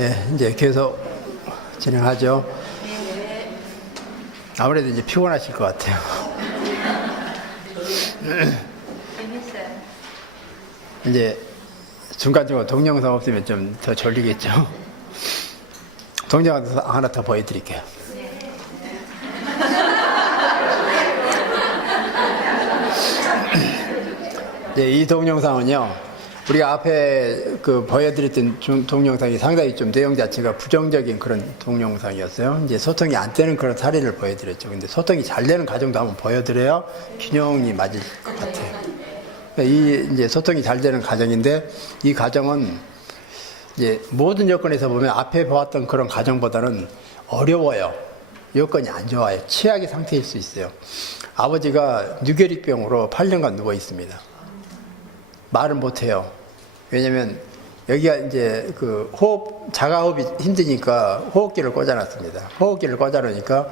예, 이제 계속 진행하죠. 아무래도 이제 피곤하실 것 같아요. 이제 중간중간 동영상 없으면 좀 더 졸리겠죠. 동영상 하나 더 보여드릴게요. 이제 이 동영상은요, 우리가 앞에 보여드렸던 동영상이 상당히 좀 내용 자체가 부정적인 그런 동영상이었어요. 이제 소통이 안 되는 그런 사례를 보여드렸죠. 근데 소통이 잘 되는 가정도 한번 보여드려야 균형이 맞을 것 같아요. 이 이제 소통이 잘 되는 가정인데, 이 가정은 이제 모든 여건에서 보면 앞에 보았던 그런 가정보다는 어려워요. 여건이 안 좋아요. 최악의 상태일 수 있어요. 아버지가 뇌결핵병으로 8년간 누워 있습니다. 말을 못 해요. 왜냐면 여기가 이제 자가호흡이 힘드니까 호흡기를 꽂아놨습니다. 호흡기를 꽂아놓으니까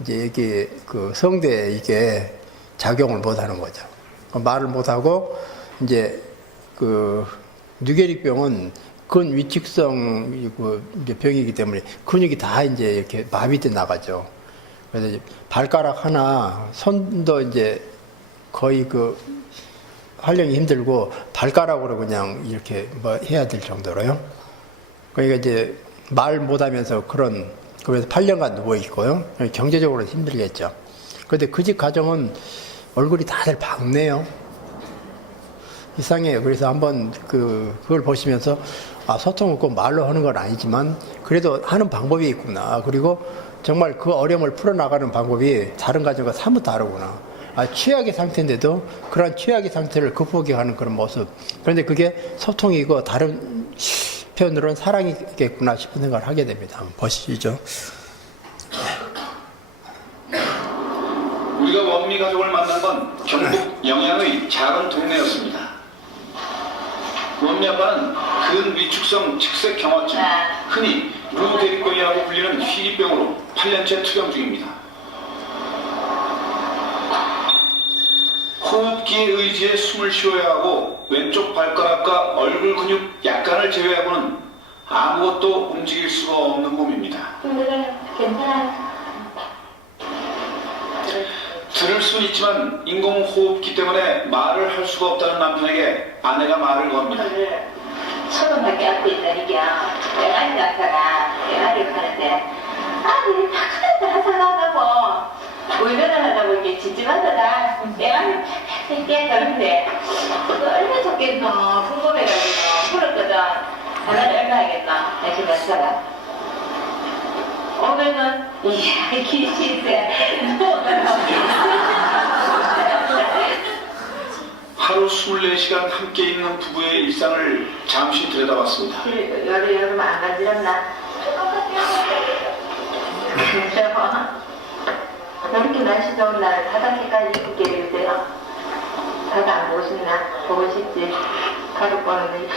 이제 여기 성대에 이게 작용을 못 하는 거죠. 말을 못 하고, 이제 뇌결핵병은 근위축성 병이기 때문에 근육이 다 이제 이렇게 마비돼 나가죠. 그래서 이제 발가락 하나, 손도 이제 거의 활용이 힘들고 발가락으로 그냥 이렇게 해야 될 정도로요. 그러니까 이제 말 못하면서 그래서 8년간 누워 있고요. 경제적으로 힘들겠죠. 그런데 그 집 가정은 얼굴이 다들 밝네요. 이상해요. 그래서 한번 그걸 보시면서 소통을 꼭 말로 하는 건 아니지만 그래도 하는 방법이 있구나. 그리고 정말 그 어려움을 풀어나가는 방법이 다른 가정과 사뭇 다르구나. 최악의 상태인데도 그런 최악의 상태를 극복해가는 그런 모습. 그런데 그게 소통이고 다른 표현으로는 사랑이겠구나 싶은 생각을 하게 됩니다. 한번 보시죠. 우리가 원미 가족을 만난 건 경북 영양의 작은 동네였습니다. 원미 아빠는 근위축성 측색 경화증, 흔히 루게릭병이라고 불리는 희귀병으로 8년째 투병 중입니다. 호흡기에 의지해 숨을 쉬어야 하고 왼쪽 발가락과 얼굴 근육 약간을 제외하고는 아무것도 움직일 수가 없는 몸입니다. 괜찮아요. 들을 수는 있지만 인공호흡기 때문에 말을 할 수가 없다는 남편에게 아내가 말을 겁니다. 소금밖에 안고 있다니까. 내가 이제 아빠가 내가를 가는데 아들이 다 크다 하상하고 울면을 하다고 이렇게 짖집한다다 내가를 팩팩 그런데 얼마나 좋겠노 궁금해가지고 물었거든. 하나를 얼마 하겠나 이렇게 봤다가 오면은 이야 기시세 하루 24시간 함께 있는 부부의 일상을 잠시 들여다봤습니다. 여름 안 간지럽나? 이렇게 날씨 좋은 날 바닷가까지 입게 해주세요. 바다 안 보고 싶나? 보고 싶지. 가족 보는데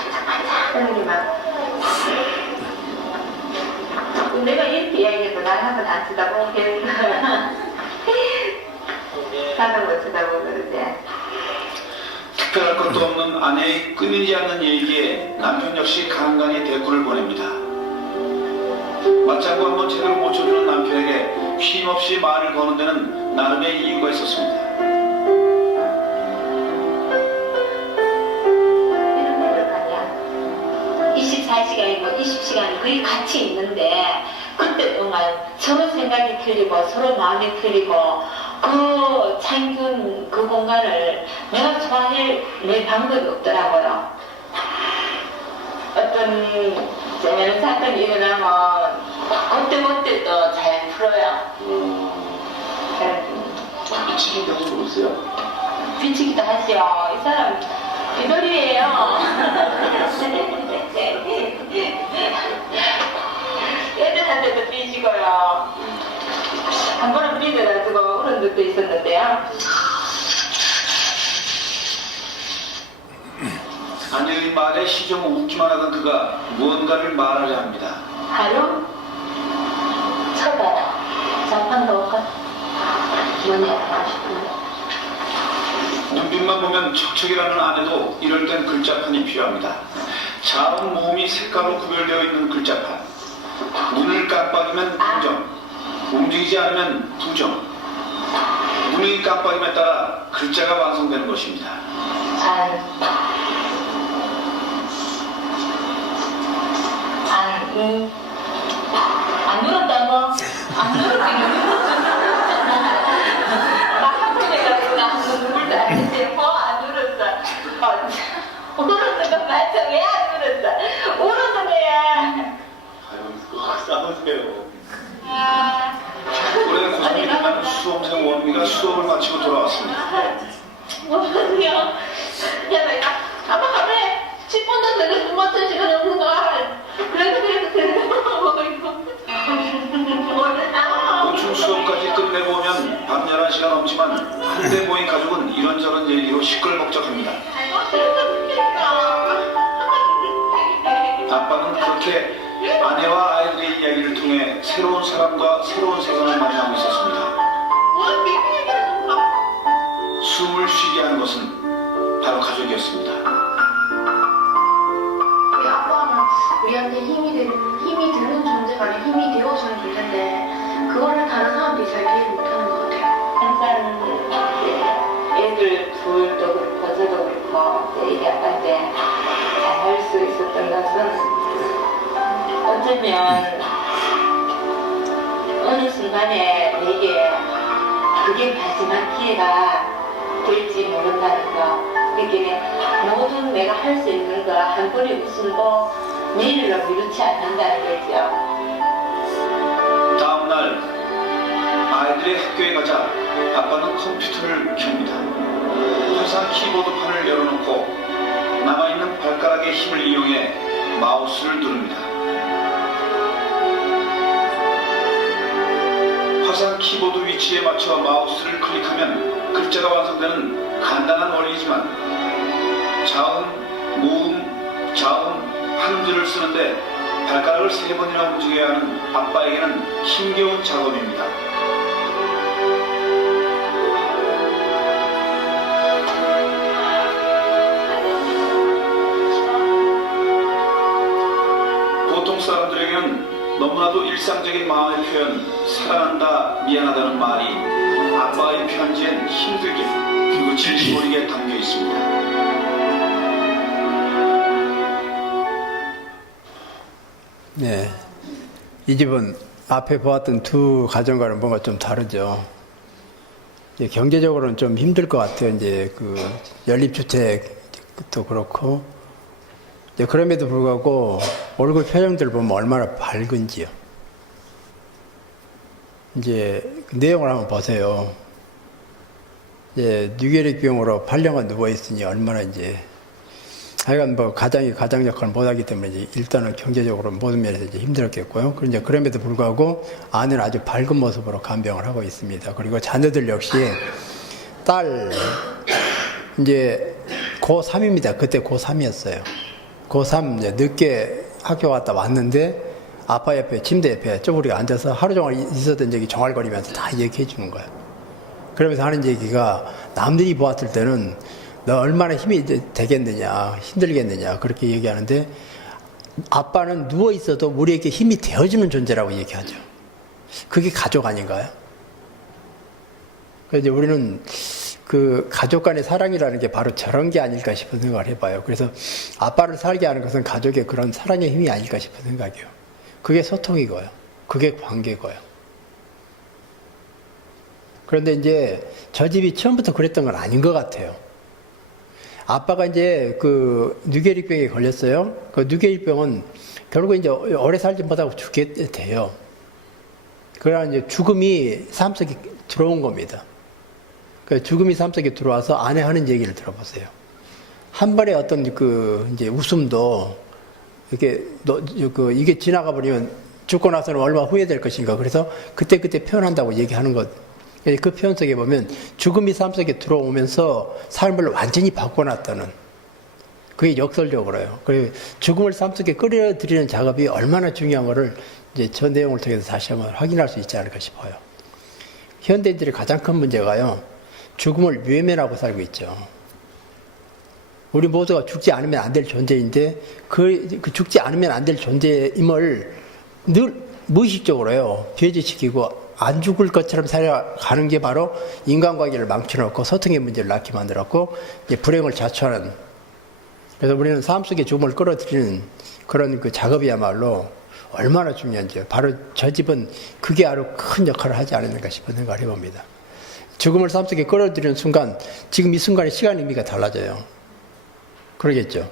반짝반짝 막. 내가 이렇게 이야기해도 날 한번 안 쳐다보겠어. 한번 못 쳐다보는데. 특별할 것도 없는 아내의 끊이지 않는 얘기에 남편 역시 간간히 대꾸를 보냅니다. 맞장구 한번 제대로 못 쳐주는 남편에게 쉼없이 말을 거는 데는 나름의 이유가 있었습니다. 이런 데를 가냐? 24시간이고 20시간이 거의 같이 있는데 그때 동안 서로 생각이 틀리고 서로 마음이 틀리고 그 창균 그 공간을 내가 소화할 내 방법이 없더라고요. 어떤 재미있는 사건이 일어나면 그때 또 잘 풀어요. 미치긴 경우도 있어요? 비치기도 하죠. 이 사람 비돌이에요. 애들한테도 삐지고요. 한 번은 삐져가지고 우는 적도 있었는데요. 아내의 말에 시종 웃기만 하던 그가 무언가를 말하려 합니다. 하루 쳐봐라. 잠깐 넣을까? 뭐냐 싶은데. 눈빛만 보면 척척이라는 아내도 이럴 땐 글자판이 필요합니다. 작은 모음이 색깔로 구별되어 있는 글자판. 눈을 깜빡이면 1점, 움직이지 않으면 2점. 눈이 깜빡임에 따라 글자가 완성되는 것입니다. 안 눌렀다고? 안 눌렀다고? 나 한국에 나 누굴 줄 알지? 안 눌렀어. 울었는 건 맞죠? 왜 안 눌렀어? 울었는 거야. 아유, 싸우세요. 올해 고생이 끝난 수험생 원미가 수업을 마치고 돌아왔습니다. 뭐하세요? 야, 내가 아빠 가래 10분도 되게 못 맞춘 시간 없는 거야. 그래서 보충 수업까지 끝내보면 밤 11시가 넘지만 한대 모인 가족은 이런저런 얘기로 시끌벅적합니다. 아빠는 그렇게 아내와 아이들의 이야기를 통해 새로운 사람과 새로운 세상을 만나고 있었습니다. 숨을 쉬게 하는 것은 바로 가족이었습니다. 우리 아빠는 우리한테 힘이 되는 존재가 아니라 힘이 되어주는 존재인데 그거를 다른 사람들이 잘 이해 못하는 것 같아요. 항상 이제 애들 둘도 그렇고 저도 그렇고 이제 이게 아빠한테 잘할 수 있었던 것은 어쩌면 어느 순간에 내게 그게 마지막 기회가 될지 모른다는 거. 그렇게 모든 내가 할 수 있는 거 한 번의 웃음도 내일로 미루지 않는다는 거죠. 다음 날 아이들이 학교에 가자 아빠는 컴퓨터를 켭니다. 화상 키보드판을 열어놓고 남아있는 발가락의 힘을 이용해 마우스를 누릅니다. 화상 키보드 위치에 맞춰 마우스를 클릭하면 글자가 완성되는 간단한 원리지만 자음, 무음, 자음, 한 줄을 쓰는데 발가락을 3번이나 움직여야 하는 아빠에게는 힘겨운 작업입니다. 보통 사람들에게는 너무나도 일상적인 마음의 표현, 사랑한다, 미안하다는 말이 아빠의 편지엔 힘들게 그리고 진심어리게 담겨 있습니다. 네. 이 집은 앞에 보았던 두 가정과는 뭔가 좀 다르죠. 이제 경제적으로는 좀 힘들 것 같아요. 이제 그 연립주택도 그렇고. 이제 그럼에도 불구하고 얼굴 표정들 보면 얼마나 밝은지요. 이제 그 내용을 한번 보세요. 이제 뇌결핵병으로 8년간 누워있으니 얼마나 이제 하여간 뭐 가장 역할을 못하기 때문에 이제 일단은 경제적으로 모든 면에서 이제 힘들었겠고요. 그런데 그럼에도 불구하고 아내는 아주 밝은 모습으로 간병을 하고 있습니다. 그리고 자녀들 역시 딸 이제 고3입니다. 그때 고3이었어요. 고3 이제 늦게 학교 갔다 왔는데 아빠 옆에 침대 옆에 쪼그리고 앉아서 하루 종일 있었던 얘기 정알거리면서 다 얘기해 주는 거예요. 그러면서 하는 얘기가 남들이 보았을 때는 너 얼마나 힘이 되겠느냐, 힘들겠느냐, 그렇게 얘기하는데, 아빠는 누워있어도 우리에게 힘이 되어주는 존재라고 얘기하죠. 그게 가족 아닌가요? 그래서 이제 우리는 그 가족 간의 사랑이라는 게 바로 저런 게 아닐까 싶은 생각을 해봐요. 그래서 아빠를 살게 하는 것은 가족의 그런 사랑의 힘이 아닐까 싶은 생각이에요. 그게 소통이고요. 그게 관계고요. 그런데 이제 저 집이 처음부터 그랬던 건 아닌 것 같아요. 아빠가 이제 그 뇌결핵병에 걸렸어요. 그 뇌결핵병은 결국 이제 오래 살지 못하고 죽게 돼요. 그러나 이제 죽음이 삶 속에 들어온 겁니다. 그 죽음이 삶 속에 들어와서 아내 하는 얘기를 들어보세요. 한 번의 어떤 그 이제 웃음도 이렇게 이게 지나가 버리면 죽고 나서는 얼마나 후회될 것인가. 그래서 그때 표현한다고 얘기하는 것. 그 표현 속에 보면 죽음이 삶 속에 들어오면서 삶을 완전히 바꿔놨다는 그게 역설적으로요. 그리고 죽음을 삶 속에 끌어들이는 작업이 얼마나 중요한 것을 이제 저 내용을 통해서 다시 한번 확인할 수 있지 않을까 싶어요. 현대인들의 가장 큰 문제가요, 죽음을 외면하고 살고 있죠. 우리 모두가 죽지 않으면 안 될 존재인데 그 죽지 않으면 안 될 존재임을 늘 무의식적으로요, 배제시키고 안 죽을 것처럼 살아가는 게 바로 인간관계를 망쳐놓고 소통의 문제를 낳게 만들었고, 이제 불행을 자초하는. 그래서 우리는 삶 속에 죽음을 끌어들이는 그런 그 작업이야말로 얼마나 중요한지요. 바로 저 집은 그게 아주 큰 역할을 하지 않았는가 싶은 생각을 해봅니다. 죽음을 삶 속에 끌어들이는 순간, 지금 이 순간의 시간의 의미가 달라져요. 그러겠죠.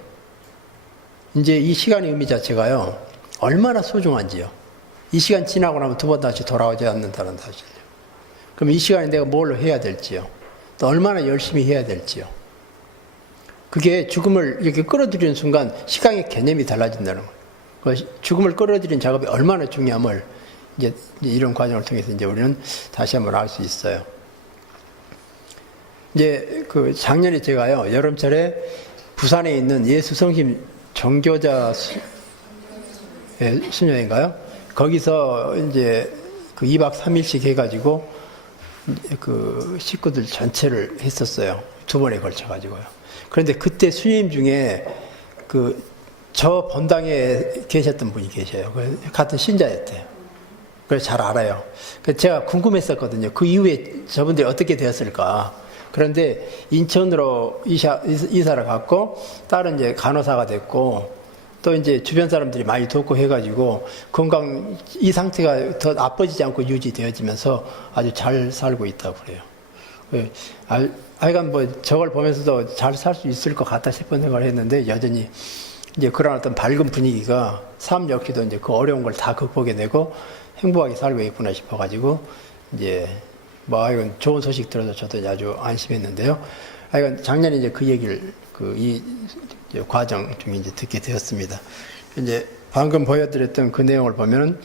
이제 이 시간의 의미 자체가요, 얼마나 소중한지요. 이 시간 지나고 나면 두 번 다시 돌아오지 않는다는 사실이요. 그럼 이 시간에 내가 뭘 해야 될지요. 또 얼마나 열심히 해야 될지요. 그게 죽음을 이렇게 끌어들이는 순간 시간의 개념이 달라진다는 거예요. 죽음을 끌어들이는 작업이 얼마나 중요함을 이제 이런 과정을 통해서 이제 우리는 다시 한번 알 수 있어요. 이제 그 작년에 제가요, 여름철에 부산에 있는 예수 성심 정교자 수녀인가요? 거기서 이제 그 2박 3일씩 해가지고 그 식구들 전체를 했었어요. 2번에 걸쳐가지고요. 그런데 그때 수녀님 중에 그 저 본당에 계셨던 분이 계셔요. 같은 신자였대요. 그래서 잘 알아요. 그래서 제가 궁금했었거든요. 그 이후에 저분들이 어떻게 되었을까. 그런데 인천으로 이사를 갔고, 딸은 이제 간호사가 됐고, 또 이제 주변 사람들이 많이 돕고 해가지고 건강 이 상태가 더 나빠지지 않고 유지되어지면서 아주 잘 살고 있다고 그래요. 하여간 뭐 저걸 보면서도 잘 살 수 있을 것 같다 싶은 생각을 했는데, 여전히 이제 그런 어떤 밝은 분위기가 삶 역시도 이제 그 어려운 걸 다 극복해내고 행복하게 살고 있구나 싶어가지고, 이제 뭐 이건 좋은 소식 들어서 저도 아주 안심했는데요. 하여간 작년에 이제 그 얘기를 이 과정 중에 이제 듣게 되었습니다. 이제 방금 보여드렸던 그 내용을 보면은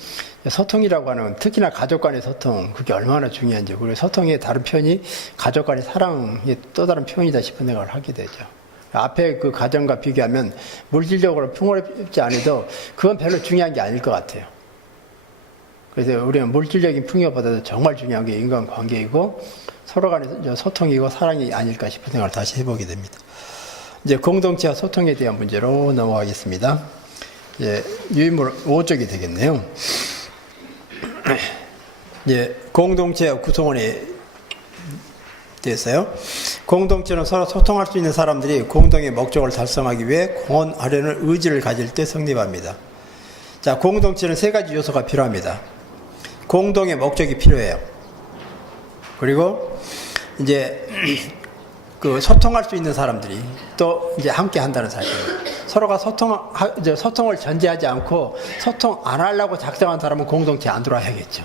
소통이라고 하는, 특히나 가족 간의 소통, 그게 얼마나 중요한지, 그리고 소통의 다른 표현이 가족 간의 사랑의 또 다른 표현이다 싶은 생각을 하게 되죠. 앞에 그 가정과 비교하면 물질적으로 풍요롭지 않아도 그건 별로 중요한 게 아닐 것 같아요. 그래서 우리는 물질적인 풍요보다도 정말 중요한 게 인간관계이고 서로 간의 소통이고 사랑이 아닐까 싶은 생각을 다시 해보게 됩니다. 이제 공동체와 소통에 대한 문제로 넘어가겠습니다. 이제 유인물 5쪽이 되겠네요. 이제 공동체와 구성원에 대해서요. 공동체는 서로 소통할 수 있는 사람들이 공동의 목적을 달성하기 위해 공헌하려는 의지를 가질 때 성립합니다. 자, 공동체는 3가지 요소가 필요합니다. 공동의 목적이 필요해요. 그리고 이제 그 소통할 수 있는 사람들이 또 이제 함께 한다는 사실입니다. 서로가 소통을 전제하지 않고 소통 안 하려고 작정한 사람은 공동체에 안 들어와야겠죠.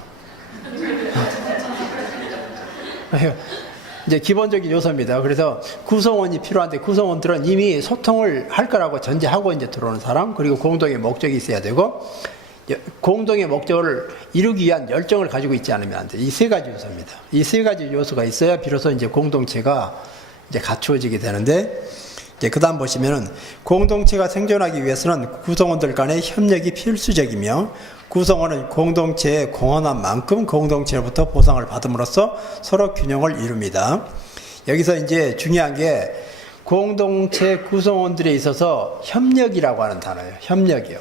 이제 기본적인 요소입니다. 그래서 구성원이 필요한데, 구성원들은 이미 소통을 할 거라고 전제하고 이제 들어오는 사람, 그리고 공동의 목적이 있어야 되고, 공동의 목적을 이루기 위한 열정을 가지고 있지 않으면 안 돼요. 이 3가지 요소입니다. 이 3가지 요소가 있어야 비로소 이제 공동체가 이제 갖추어지게 되는데, 이제 그 다음 보시면은 공동체가 생존하기 위해서는 구성원들 간의 협력이 필수적이며, 구성원은 공동체에 공헌한 만큼 공동체로부터 보상을 받음으로써 서로 균형을 이룹니다. 여기서 이제 중요한 게 공동체 구성원들에 있어서 협력이라고 하는 단어예요. 협력이요.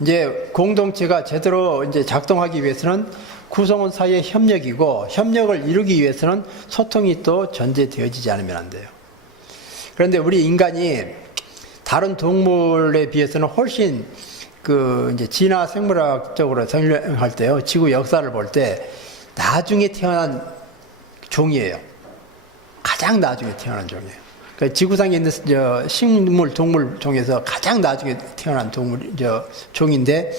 이제 공동체가 제대로 이제 작동하기 위해서는 구성원 사이의 협력이고, 협력을 이루기 위해서는 소통이 또 전제되어지지 않으면 안 돼요. 그런데 우리 인간이 다른 동물에 비해서는 훨씬 이제 진화 생물학적으로 설명할 때요, 지구 역사를 볼 때 나중에 태어난 종이에요. 가장 나중에 태어난 종이에요. 그러니까 지구상에 있는 식물, 동물 중에서 가장 나중에 태어난 종인데,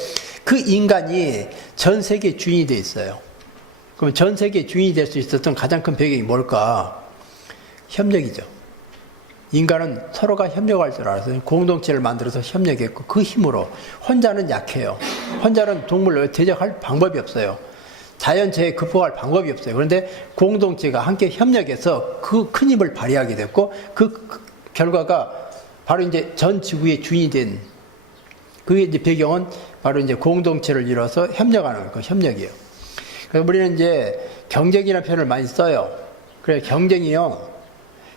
그 인간이 전 세계 주인이 돼 있어요. 그럼 전 세계 주인이 될 수 있었던 가장 큰 배경이 뭘까? 협력이죠. 인간은 서로가 협력할 줄 알아서 공동체를 만들어서 협력했고, 그 힘으로 혼자는 약해요. 혼자는 동물을 대적할 방법이 없어요. 자연재해 극복할 방법이 없어요. 그런데 공동체가 함께 협력해서 그 큰 힘을 발휘하게 됐고, 그 결과가 바로 이제 전 지구의 주인이 된, 그게 이제 배경은 바로 이제 공동체를 이뤄서 협력하는 그 협력이에요. 그래서 우리는 이제 경쟁이라는 표현을 많이 써요. 그래, 경쟁이요,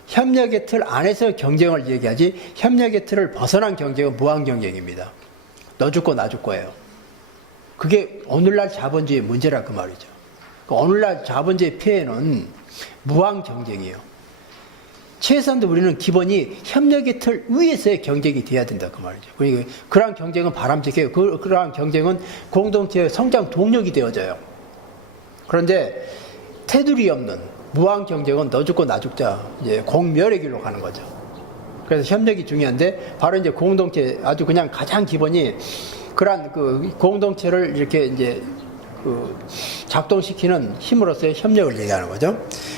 협력의 틀 안에서 경쟁을 얘기하지, 협력의 틀을 벗어난 경쟁은 무한 경쟁입니다. 너 죽고 나 죽고예요. 그게 오늘날 자본주의 문제라 그 말이죠. 오늘날 자본주의 폐해는 무한 경쟁이에요. 최소한도 우리는 기본이 협력의 틀 위에서의 경쟁이 돼야 된다 그 말이죠. 그러니까 그러한 경쟁은 바람직해요. 그러한 경쟁은 공동체의 성장 동력이 되어져요. 그런데 테두리 없는 무한 경쟁은 너 죽고 나 죽자 이제 공멸의 길로 가는 거죠. 그래서 협력이 중요한데 바로 이제 공동체 아주 그냥 가장 기본이 그러한 그 공동체를 이렇게 이제 그 작동시키는 힘으로서의 협력을 얘기하는 거죠.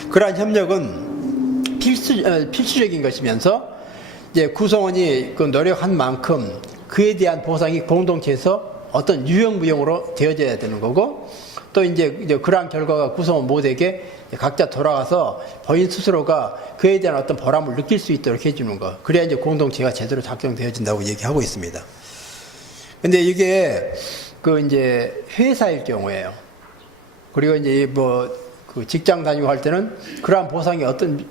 그러한 협력은 필수적인 것이면서 이제 구성원이 그 노력한 만큼 그에 대한 보상이 공동체에서 어떤 유형무형으로 되어져야 되는 거고 또 이제 그러한 결과가 구성원 모두에게 각자 돌아가서 본인 스스로가 그에 대한 어떤 보람을 느낄 수 있도록 해주는 거. 그래야 이제 공동체가 제대로 작동되어진다고 얘기하고 있습니다. 근데 이게 그 이제 회사일 경우에요. 그리고 이제 그 직장 다니고 할 때는 그러한 보상이 어떤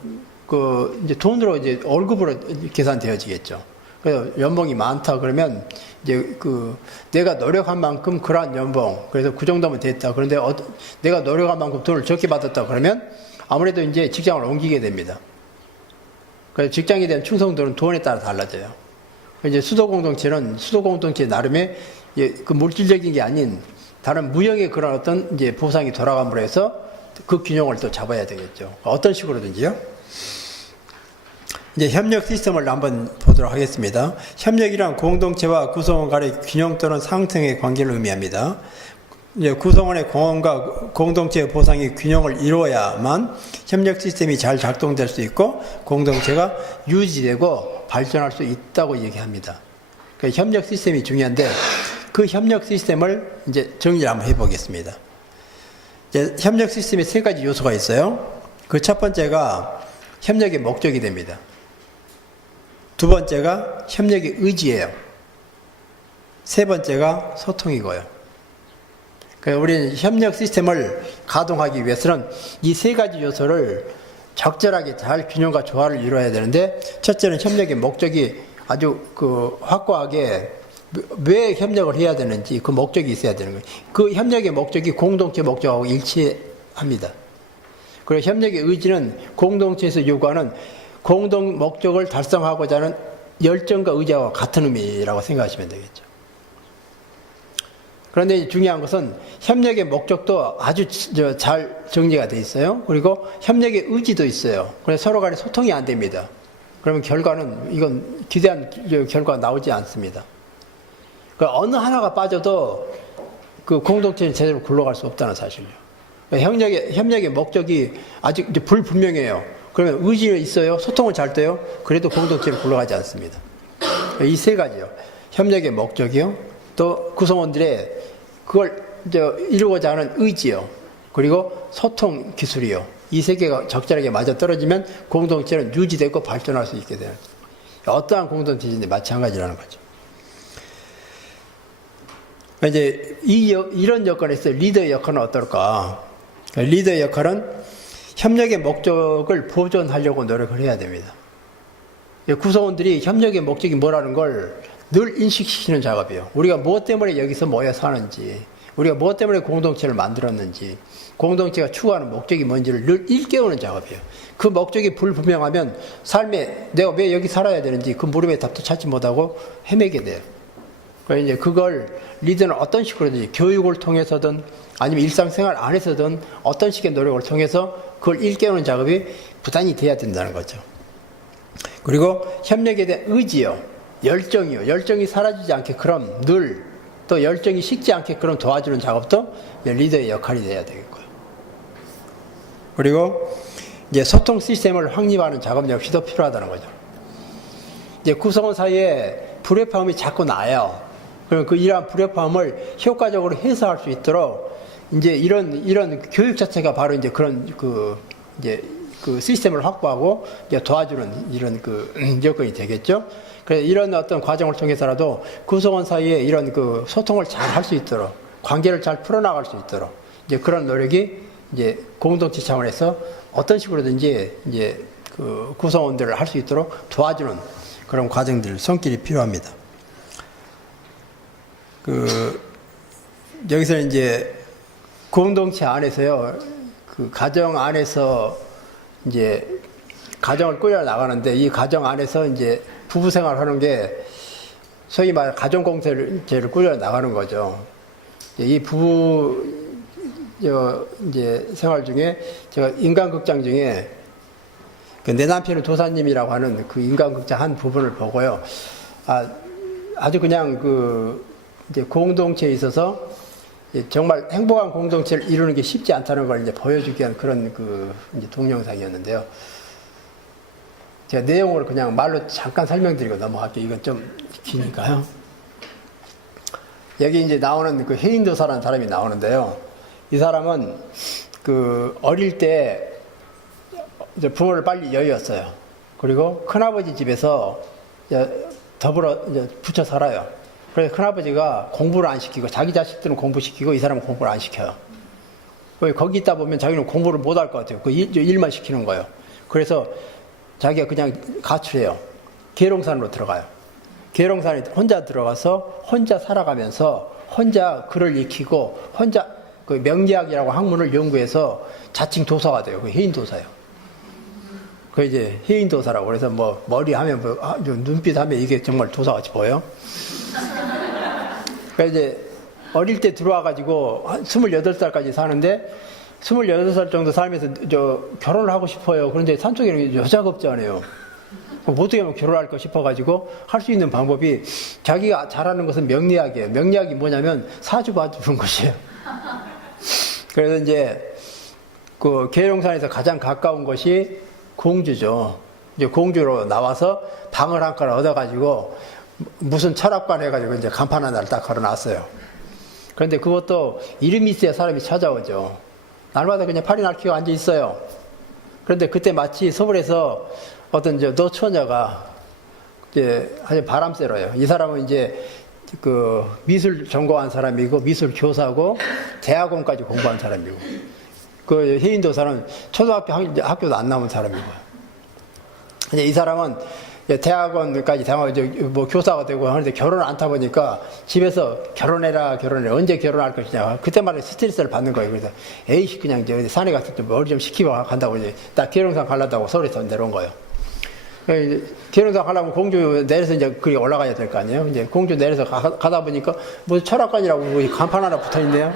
그 이제 돈으로 이제 월급으로 계산되어지겠죠. 그래서 연봉이 많다 그러면 이제 그 내가 노력한 만큼 그러한 연봉 그래서 그 정도면 됐다. 그런데 내가 노력한 만큼 돈을 적게 받았다 그러면 아무래도 이제 직장을 옮기게 됩니다. 그래서 직장에 대한 충성도는 돈에 따라 달라져요. 이제 수도 공동체 나름의 그 물질적인 게 아닌 다른 무형의 그런 어떤 이제 보상이 돌아감으로 해서 그 균형을 또 잡아야 되겠죠. 어떤 식으로든지요. 이제 협력 시스템을 한번 보도록 하겠습니다. 협력이란 공동체와 구성원 간의 균형 또는 상승의 관계를 의미합니다. 이제 구성원의 공헌과 공동체의 보상이 균형을 이루어야만 협력 시스템이 잘 작동될 수 있고 공동체가 유지되고 발전할 수 있다고 얘기합니다. 그러니까 협력 시스템이 중요한데 그 협력 시스템을 이제 정리를 한번 해보겠습니다. 이제 협력 시스템에 세 가지 요소가 있어요. 그 첫 번째가 협력의 목적이 됩니다. 두 번째가 협력의 의지예요. 세 번째가 소통이고요. 그러니까 우리는 협력 시스템을 가동하기 위해서는 이 세 가지 요소를 적절하게 잘 균형과 조화를 이루어야 되는데 첫째는 협력의 목적이 아주 그 확고하게 왜 협력을 해야 되는지 그 목적이 있어야 되는 거예요. 그 협력의 목적이 공동체 목적하고 일치합니다. 그리고 협력의 의지는 공동체에서 요구하는 공동 목적을 달성하고자 하는 열정과 의지와 같은 의미라고 생각하시면 되겠죠. 그런데 중요한 것은 협력의 목적도 아주 잘 정리가 돼 있어요. 그리고 협력의 의지도 있어요. 그래서 서로 간에 소통이 안 됩니다. 그러면 결과는 이건 기대한 결과가 나오지 않습니다. 그러니까 어느 하나가 빠져도 그 공동체는 제대로 굴러갈 수 없다는 사실이요. 그러니까 협력의 목적이 아직 이제 불분명해요. 그러면 의지가 있어요. 소통은 잘 돼요. 그래도 공동체는 굴러가지 않습니다. 이 세 가지요. 협력의 목적이요. 또 구성원들의 그걸 이제 이루고자 하는 의지요. 그리고 소통 기술이요. 이 세 개가 적절하게 맞아떨어지면 공동체는 유지되고 발전할 수 있게 돼요. 어떠한 공동체인지 마찬가지라는 거죠. 이제 이런 여건에서 리더의 역할은 어떨까? 리더의 역할은 협력의 목적을 보존하려고 노력을 해야 됩니다. 구성원들이 협력의 목적이 뭐라는 걸 늘 인식시키는 작업이에요. 우리가 무엇 때문에 여기서 모여 사는지, 우리가 무엇 때문에 공동체를 만들었는지, 공동체가 추구하는 목적이 뭔지를 늘 일깨우는 작업이에요. 그 목적이 불분명하면 삶에 내가 왜 여기 살아야 되는지 그 물음의 답도 찾지 못하고 헤매게 돼요. 그러니까 이제 그걸 리더는 어떤 식으로든지 교육을 통해서든 아니면 일상생활 안에서든 어떤 식의 노력을 통해서 그걸 일깨우는 작업이 부단히 돼야 된다는 거죠. 그리고 협력에 대한 의지요. 열정이요. 열정이 사라지지 않게끔 늘 또 열정이 식지 않게끔 도와주는 작업도 리더의 역할이 돼야 되겠고요. 그리고 이제 소통 시스템을 확립하는 작업 역시도 필요하다는 거죠. 이제 구성원 사이에 불협화음이 자꾸 나요. 그럼 이러한 불협화음을 효과적으로 해소할 수 있도록 이제 이런 교육 자체가 바로 이제 그런 이제 그 시스템을 확보하고 이제 도와주는 이런 여건이 되겠죠. 그래서 이런 어떤 과정을 통해서라도 구성원 사이에 이런 소통을 잘 할 수 있도록 관계를 잘 풀어나갈 수 있도록 이제 그런 노력이 이제 공동체 차원에서 어떤 식으로든지 이제 구성원들을 할 수 있도록 도와주는 그런 과정들 손길이 필요합니다. 여기서는 이제 공동체 안에서요, 그 가정 안에서 이제 가정을 꾸려 나가는데, 이 가정 안에서 이제 부부 생활하는 게 소위 말 가정 공동체를 꾸려 나가는 거죠. 이 부부 이제 생활 중에 제가 인간극장 중에 그 내 남편은 도사님이라고 하는 그 인간극장 한 부분을 보고요. 아주 그냥 이제 공동체에 있어서 정말 행복한 공동체를 이루는 게 쉽지 않다는 걸 이제 보여주기 위한 그런 이제 동영상이었는데요. 제가 내용을 그냥 말로 잠깐 설명드리고 넘어갈게요. 이건 좀 기니까요. 여기 이제 나오는 그 해인도사라는 사람이 나오는데요. 이 사람은 어릴 때 이제 부모를 빨리 여의었어요. 그리고 큰아버지 집에서 더불어 이제 붙여 살아요. 그래서 큰아버지가 공부를 안 시키고 자기 자식들은 공부시키고 이 사람은 공부를 안 시켜요. 거기 있다 보면 자기는 공부를 못 할 것 같아요. 일만 시키는 거예요. 그래서 자기가 그냥 가출해요. 계룡산으로 들어가요. 계룡산에 혼자 들어가서 혼자 살아가면서 혼자 글을 익히고 혼자 명리학이라고 학문을 연구해서 자칭 도사가 돼요. 해인도사예요. 이제 해인도사라고. 그래서 머리 하면 눈빛 하면 이게 정말 도사같이 보여요. 이제 어릴 때 들어와가지고 한 28살까지 사는데 28살 정도 살면서 결혼을 하고 싶어요. 그런데 산속에는 여자가 없잖아요. 어떻게 하면 결혼할까 싶어가지고 할 수 있는 방법이 자기가 잘하는 것은 명리학이에요. 명리학이 뭐냐면 사주 봐주는 것이에요. 그래서 이제 계룡산에서 가장 가까운 것이 공주죠. 이제 공주로 나와서 방을 한 칸 얻어가지고 무슨 철학관 해가지고 이제 간판 하나를 딱 걸어놨어요. 그런데 그것도 이름이 있어야 사람이 찾아오죠. 날마다 그냥 팔이 날키고 앉아 있어요. 그런데 그때 마치 서울에서 어떤 노처녀가 이제 아주 바람쐬러요. 이 사람은 이제 미술 전공한 사람이고 미술 교사고 대학원까지 공부한 사람이고 해인도사는 초등학교 학교도 안 나온 사람이고. 이제 이 사람은 대학원까지 교사가 되고 하는데 결혼을 안 타보니까 집에서 결혼해라 언제 결혼할 것이냐 그때마다 스트레스를 받는 거예요. 그래서 에이씨 그냥 산에 가서 좀 머리 좀 식히고 간다고 이제 딱 계룡산 가려다고 서울에서 내려온 거예요. 계룡산 가려면 공주 내려서 이제 그리 올라가야 될 거 아니에요. 이제 공주 내려서 가다 보니까 무슨 철학관이라고 간판 하나 붙어 있네요.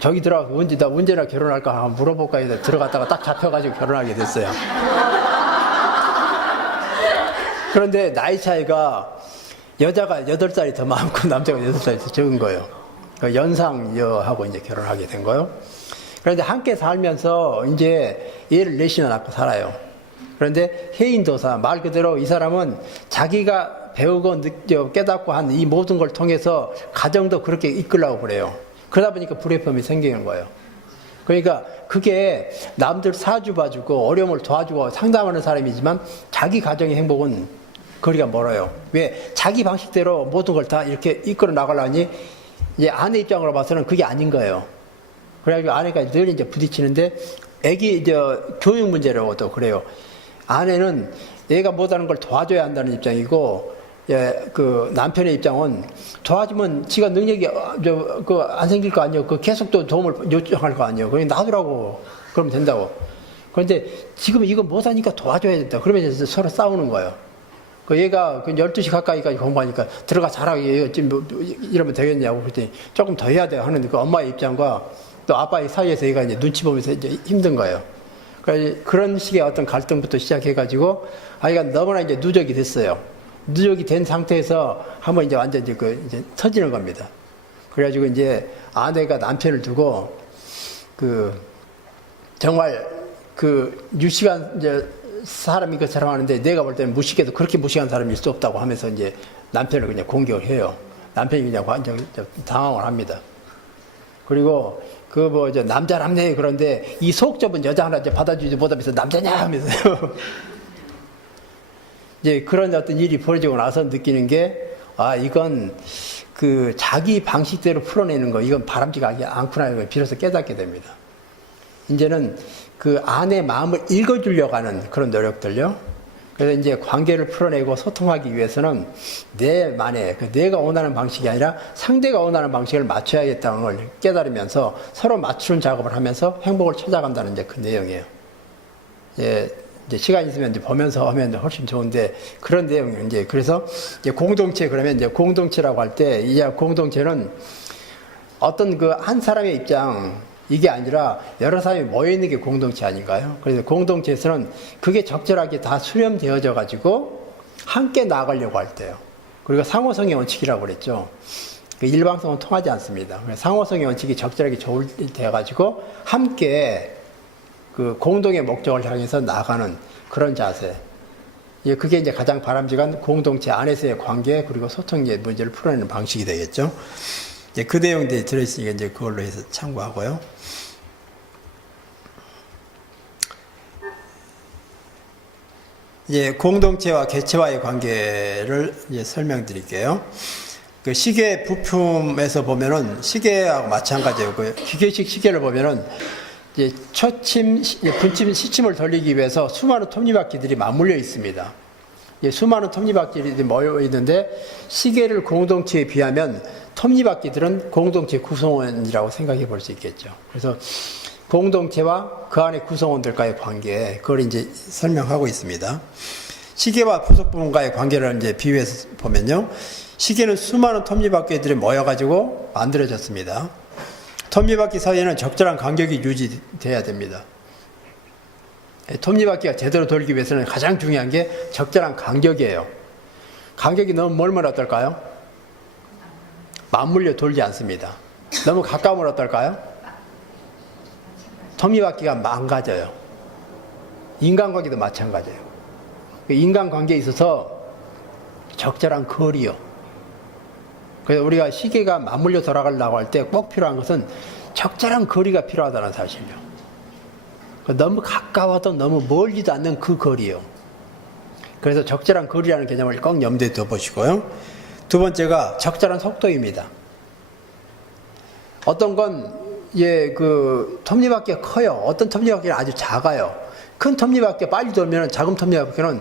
저기 들어가서 언제나 결혼할까 한번 물어볼까 해서 들어갔다가 딱 잡혀가지고 결혼하게 됐어요. 그런데 나이 차이가 여자가 8살이 더 많고 남자가 8살이 더 적은 거예요. 연상여하고 이제 결혼하게 된 거예요. 그런데 함께 살면서 이제 얘를 넷이나 낳고 살아요. 그런데 해인도사, 말 그대로 이 사람은 자기가 배우고 깨닫고 한 이 모든 걸 통해서 가정도 그렇게 이끌려고 그래요. 그러다 보니까 불협화음이 생기는 거예요. 그러니까 그게 남들 사주 봐주고 어려움을 도와주고 상담하는 사람이지만 자기 가정의 행복은 거리가 멀어요. 왜? 자기 방식대로 모든 걸 다 이렇게 이끌어 나가려니 이제 아내 입장으로 봐서는 그게 아닌 거예요. 그래가지고 아내가 늘 이제 부딪히는데 교육 문제라고도 그래요. 아내는 얘가 못하는 걸 도와줘야 한다는 입장이고 남편의 입장은 도와주면 지가 능력이 안 생길 거 아니에요. 계속 또 도움을 요청할 거 아니에요. 그냥 놔두라고 그러면 된다고. 그런데 지금 이거 못하니까 도와줘야 된다. 그러면 이제 서로 싸우는 거예요. 얘가 12시 가까이까지 공부하니까 들어가 잘하고 이러면 되겠냐고 그랬더니 조금 더 해야 돼 하는데 엄마의 입장과 또 아빠의 사이에서 얘가 이제 눈치 보면서 이제 힘든 거예요. 그런 식의 어떤 갈등부터 시작해가지고 아이가 너무나 이제 누적이 됐어요. 누적이 된 상태에서 한번 이제 완전 이제 터지는 겁니다. 그래가지고 이제 아내가 남편을 두고 정말 유식한 사람이 것처럼 하는데 내가 볼 때는 무식해도 그렇게 무식한 사람일 수 없다고 하면서 이제 남편을 그냥 공격을 해요. 남편이 그냥 완전 당황을 합니다. 그리고 남자랍네 그런데 이 속 좁은 여자 하나 이제 받아주지 못하면서 남자냐 하면서요. 이제 그런 어떤 일이 벌어지고 나서 느끼는 게 이건 자기 방식대로 풀어내는 거 이건 바람직하지 않구나 이걸 비로소 깨닫게 됩니다. 이제는 아내의 마음을 읽어주려고 하는 그런 노력들요. 그래서 이제 관계를 풀어내고 소통하기 위해서는 내만의, 내가 원하는 방식이 아니라 상대가 원하는 방식을 맞춰야겠다는 걸 깨달으면서 서로 맞추는 작업을 하면서 행복을 찾아간다는 이제 그 내용이에요. 이제 시간 있으면 이제 보면서 하면 훨씬 좋은데 그런 내용이에요. 이제 그래서 이제 공동체, 그러면 이제 공동체라고 할 때 이제 공동체는 어떤 그 한 사람의 입장, 이게 아니라 여러 사람이 모여있는 게 공동체 아닌가요? 그래서 공동체에서는 그게 적절하게 다 수렴되어져 가지고 함께 나아가려고 할 때요. 그리고 상호성의 원칙이라고 그랬죠. 그 일방성은 통하지 않습니다. 상호성의 원칙이 적절하게 조율되어 가지고 함께 그 공동의 목적을 향해서 나아가는 그런 자세. 그게 이제 가장 바람직한 공동체 안에서의 관계 그리고 소통의 문제를 풀어내는 방식이 되겠죠. 그 내용들이 들어있으니까 이제 그걸로 해서 참고하고요. 공동체와 개체와의 관계를 설명드릴게요. 그 시계 부품에서 보면은 시계하고 마찬가지예요. 그 기계식 시계를 보면은 이제 초침, 분침, 시침을 돌리기 위해서 수많은 톱니바퀴들이 맞물려 있습니다. 수많은 톱니바퀴들이 모여 있는데 시계를 공동체에 비하면 톱니바퀴들은 공동체 구성원이라고 생각해 볼 수 있겠죠. 그래서 공동체와 그 안에 구성원들과의 관계, 그걸 이제 설명하고 있습니다. 시계와 부속 부분과의 관계를 이제 비유해서 보면요. 시계는 수많은 톱니바퀴들이 모여가지고 만들어졌습니다. 톱니바퀴 사이에는 적절한 간격이 유지돼야 됩니다. 톱니바퀴가 제대로 돌기 위해서는 가장 중요한 게 적절한 간격이에요. 간격이 너무 멀면 어떨까요? 맞물려 돌지 않습니다. 너무 가까우면 어떨까요? 톱니바퀴가 망가져요. 인간관계도 마찬가지예요. 인간관계에 있어서 적절한 거리요. 그래서 우리가 시계가 맞물려 돌아가려고 할 때 꼭 필요한 것은 적절한 거리가 필요하다는 사실이요. 너무 가까워도 너무 멀지도 않는 그 거리요. 그래서 적절한 거리라는 개념을 꼭 염두에 둬보시고요. 두 번째가 적절한 속도입니다. 어떤 건 그 톱니바퀴가 커요. 어떤 톱니바퀴는 아주 작아요. 큰 톱니바퀴가 빨리 돌면 작은 톱니바퀴는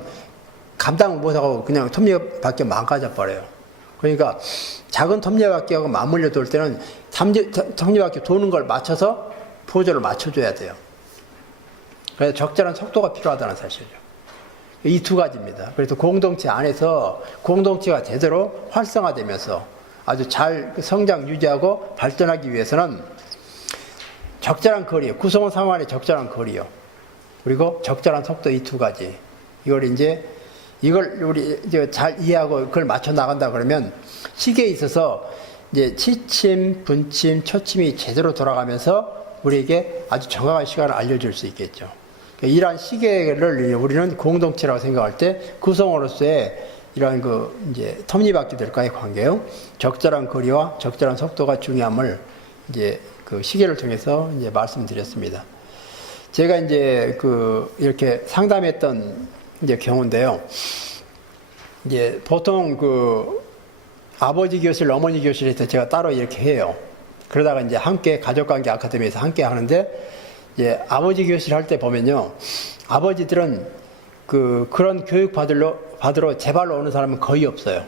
감당을 못하고 그냥 톱니바퀴가 망가져 버려요. 그러니까 작은 톱니바퀴하고 맞물려 돌 때는 톱니바퀴 도는 걸 맞춰서 보조를 맞춰줘야 돼요. 그래서 적절한 속도가 필요하다는 사실이죠. 이 두 가지입니다. 그래서 공동체 안에서 공동체가 제대로 활성화되면서 아주 잘 성장 유지하고 발전하기 위해서는 적절한 거리요. 구성원 상황의 적절한 거리요. 그리고 적절한 속도, 이 두 가지. 이걸 우리 잘 이해하고 그걸 맞춰 나간다 그러면 시계에 있어서 이제 시침, 분침, 초침이 제대로 돌아가면서 우리에게 아주 정확한 시간을 알려줄 수 있겠죠. 이러한 시계를 우리는 공동체라고 생각할 때 구성원으로서의 이러한 이제 톱니바퀴들과의 관계요. 적절한 거리와 적절한 속도가 중요함을 이제 그 시계를 통해서 이제 말씀드렸습니다. 제가 이제 이렇게 상담했던 이제 경우인데요. 이제 보통 아버지 교실, 어머니 교실에서 제가 따로 이렇게 해요. 그러다가 이제 함께 가족관계 아카데미에서 함께 하는데 이제 아버지 교실 할 때 보면요. 아버지들은 그런 교육 받으러 제 발로 오는 사람은 거의 없어요.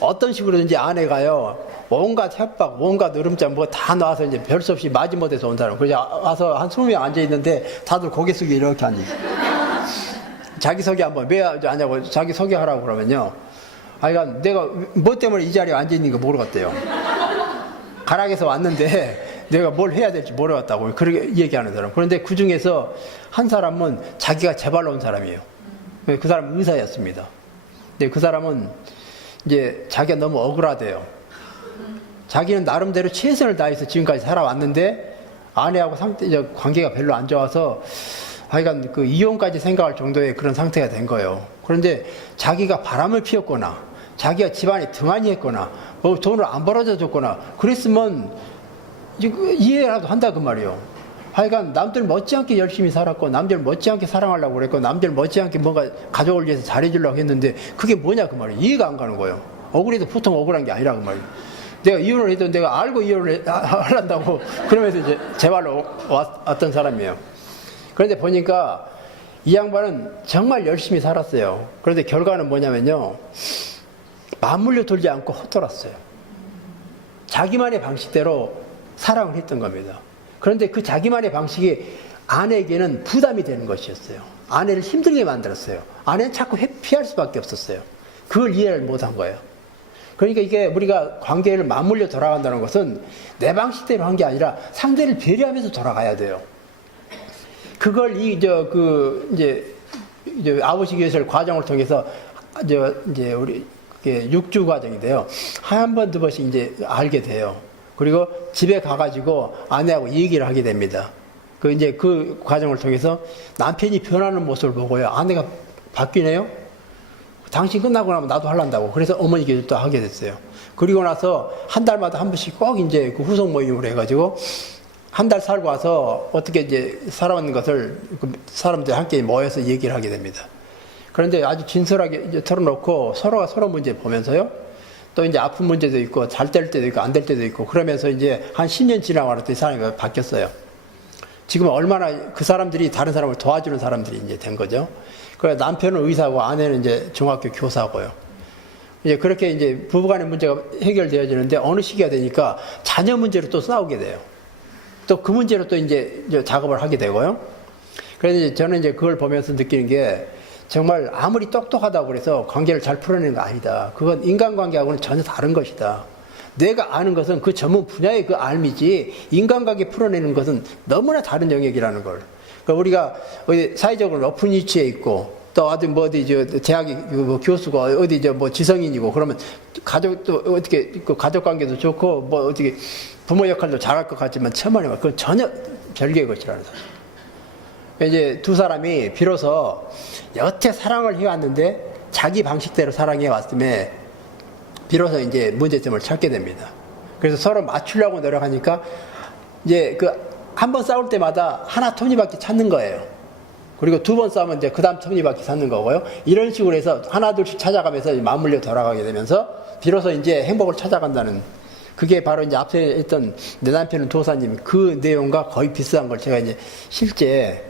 어떤 식으로든지 아내가요. 온갖 협박, 온갖 으름장 뭐 다 나와서 이제 별 수 없이 마지못해서 온 사람. 그래서 와서 한 20명 앉아있는데 다들 고개 숙이 이렇게 앉아있어요. 자기소개 한번 왜 앉냐고 자기소개하라고 그러면요. 그러니까 내가 뭐 때문에 이 자리에 앉아있는 거 모르겠대요. 가락에서 왔는데 내가 뭘 해야 될지 모르겠다고 그렇게 얘기하는 사람. 그런데 그 중에서 한 사람은 자기가 재발로 온 사람이에요. 그 사람은 의사였습니다. 근데 그 사람은 이제 자기가 너무 억울하대요. 자기는 나름대로 최선을 다해서 지금까지 살아왔는데 아내하고 관계가 별로 안 좋아서 하여간 이혼까지 생각할 정도의 그런 상태가 된 거예요. 그런데 자기가 바람을 피웠거나 자기가 집안에 등한히 했거나 뭐 돈을 안 벌어다 줬거나 그랬으면 이해라도 한다 그 말이에요. 하여간 남들 못지않게 열심히 살았고 남들 못지않게 사랑하려고 그랬고 남들 못지않게 뭔가 가족을 위해서 잘해주려고 했는데 그게 뭐냐 그 말이에요. 이해가 안 가는 거예요. 억울해도 보통 억울한 게 아니라 그 말이에요. 내가 이혼을 해도 내가 알고 이혼을 하란다고 그러면서 이제 제 발로 왔던 사람이에요. 그런데 보니까 이 양반은 정말 열심히 살았어요. 그런데 결과는 뭐냐면요. 맞물려 돌지 않고 헛돌았어요. 자기만의 방식대로 사랑을 했던 겁니다. 그런데 그 자기만의 방식이 아내에게는 부담이 되는 것이었어요. 아내를 힘들게 만들었어요. 아내는 자꾸 회피할 수밖에 없었어요. 그걸 이해를 못한 거예요. 그러니까 이게 우리가 관계를 맞물려 돌아간다는 것은 내 방식대로 한 게 아니라 상대를 배려하면서 돌아가야 돼요. 그걸 이제 아버지 교실 과정을 통해서 이제 우리 그게 6주 과정인데요. 한 번, 두 번씩 이제 알게 돼요. 그리고 집에 가가지고 아내하고 얘기를 하게 됩니다. 이제 그 과정을 통해서 남편이 변하는 모습을 보고요. 아내가 바뀌네요? 당신 끝나고 나면 나도 하란다고. 그래서 어머니께서 또 하게 됐어요. 그리고 나서 한 달마다 한 번씩 꼭 이제 그 후속 모임을 해가지고 한 달 살고 와서 어떻게 이제 살아왔는 것을 사람들이 함께 모여서 얘기를 하게 됩니다. 그런데 아주 진솔하게 이제 털어놓고 서로가 서로 문제 보면서요. 또 이제 아픈 문제도 있고 잘 될 때도 있고 안 될 때도 있고 그러면서 이제 한 10년 지나고 나서 이 사람이 바뀌었어요. 지금 얼마나 그 사람들이 다른 사람을 도와주는 사람들이 이제 된 거죠. 그래서 남편은 의사고 아내는 이제 중학교 교사고요. 이제 그렇게 이제 부부간의 문제가 해결되어지는데 어느 시기가 되니까 자녀 문제로 또 싸우게 돼요. 또 그 문제로 또 이제 작업을 하게 되고요. 그래서 저는 이제 그걸 보면서 느끼는 게 정말 아무리 똑똑하다고 그래서 관계를 잘 풀어내는 거 아니다. 그건 인간관계하고는 전혀 다른 것이다. 내가 아는 것은 그 전문 분야의 그 알미지 인간관계 풀어내는 것은 너무나 다른 영역이라는 걸. 그러니까 우리가 어디 사회적으로 높은 위치에 있고 또 어디 대학이 뭐 교수고 어디 뭐 지성인이고 그러면 가족도 어떻게 그 가족 관계도 좋고 뭐 어떻게 부모 역할도 잘할 것 같지만 천만에 그건 전혀 별개의 것이라는 사실. 이제 두 사람이 비로소 여태 사랑을 해왔는데 자기 방식대로 사랑해 왔음에 비로소 이제 문제점을 찾게 됩니다. 그래서 서로 맞추려고 노력하니까 이제 그 한 번 싸울 때마다 하나 톱니바퀴 찾는 거예요. 그리고 두 번 싸우면 이제 그 다음 톱니바퀴 찾는 거고요. 이런 식으로 해서 하나 둘씩 찾아가면서 맞물려 돌아가게 되면서 비로소 이제 행복을 찾아간다는 그게 바로 이제 앞서 했던 내 남편은 도사님 그 내용과 거의 비슷한 걸 제가 이제 실제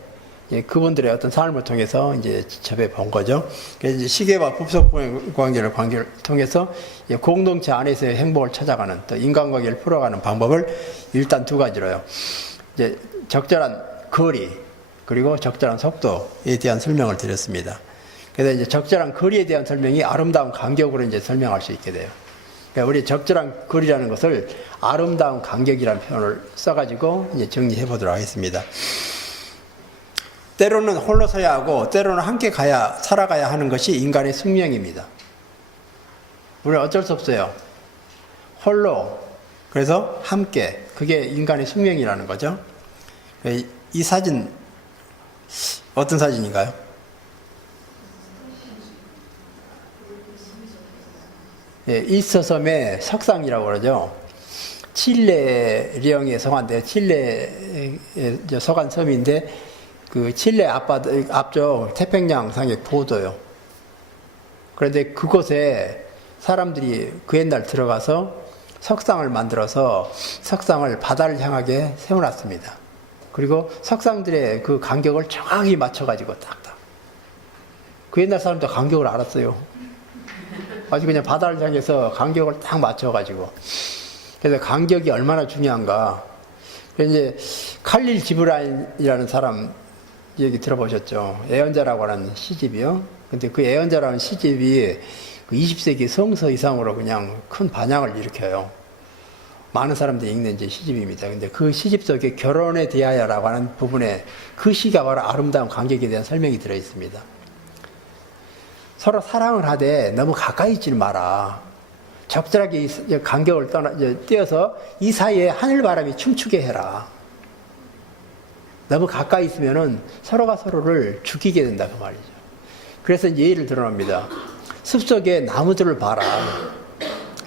그분들의 어떤 삶을 통해서 이제 접해 본 거죠. 그래서 이제 시계와 법적 관계를 통해서 공동체 안에서의 행복을 찾아가는 또 인간관계를 풀어가는 방법을 일단 두 가지로요. 이제 적절한 거리 그리고 적절한 속도에 대한 설명을 드렸습니다. 그래서 이제 적절한 거리에 대한 설명이 아름다운 간격으로 이제 설명할 수 있게 돼요. 그러니까 우리 적절한 거리라는 것을 아름다운 간격이라는 표현을 써가지고 이제 정리해 보도록 하겠습니다. 때로는 홀로 서야 하고 때로는 함께 살아가야 하는 것이 인간의 숙명입니다. 우리는 어쩔 수 없어요. 홀로 그래서 함께 그게 인간의 숙명이라는 거죠. 이 사진 어떤 사진인가요? 이스섬의 석상이라고 그러죠. 칠레 리옹의 성화인데 칠레의 서간 섬인데 그 칠레 앞쪽 태평양상의 보도요. 그런데 그곳에 사람들이 그 옛날 들어가서 석상을 만들어서 석상을 바다를 향하게 세워놨습니다. 그리고 석상들의 그 간격을 정확히 맞춰가지고 딱딱. 그 옛날 사람도 간격을 알았어요. 아주 그냥 바다를 향해서 간격을 딱 맞춰가지고. 그래서 간격이 얼마나 중요한가. 그래서 이제 칼릴 지브란이라는 사람 얘기 들어보셨죠? 애언자라고 하는 시집이요. 근데 그 애언자라는 시집이 그 20세기 성서 이상으로 그냥 큰 반향을 일으켜요. 많은 사람들이 읽는 이제 시집입니다. 근데 그 시집 속에 결혼에 대하여라고 하는 부분에 그 시가 바로 아름다운 간격에 대한 설명이 들어 있습니다. 서로 사랑을 하되 너무 가까이 있지 마라. 적절하게 이 간격을 띄어서 이 사이에 하늘바람이 춤추게 해라. 너무 가까이 있으면은 서로가 서로를 죽이게 된다 그 말이죠. 그래서 이제 예를 들어봅니다. 숲속에 나무들을 봐라.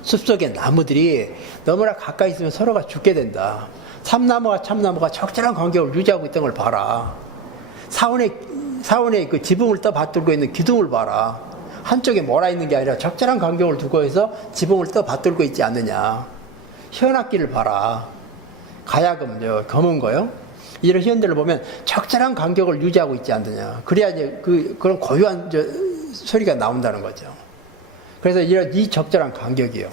숲속의 나무들이 너무나 가까이 있으면 서로가 죽게 된다. 참나무와 참나무가 적절한 간격을 유지하고 있던 걸 봐라. 사원의 그 지붕을 떠받들고 있는 기둥을 봐라. 한쪽에 몰아 있는 게 아니라 적절한 간격을 두고 해서 지붕을 떠받들고 있지 않느냐. 현악기를 봐라. 가야금 검은 거요. 이런 현대를 보면 적절한 간격을 유지하고 있지 않느냐. 그래야 이제 그런 고유한 소리가 나온다는 거죠. 그래서 이 적절한 간격이요.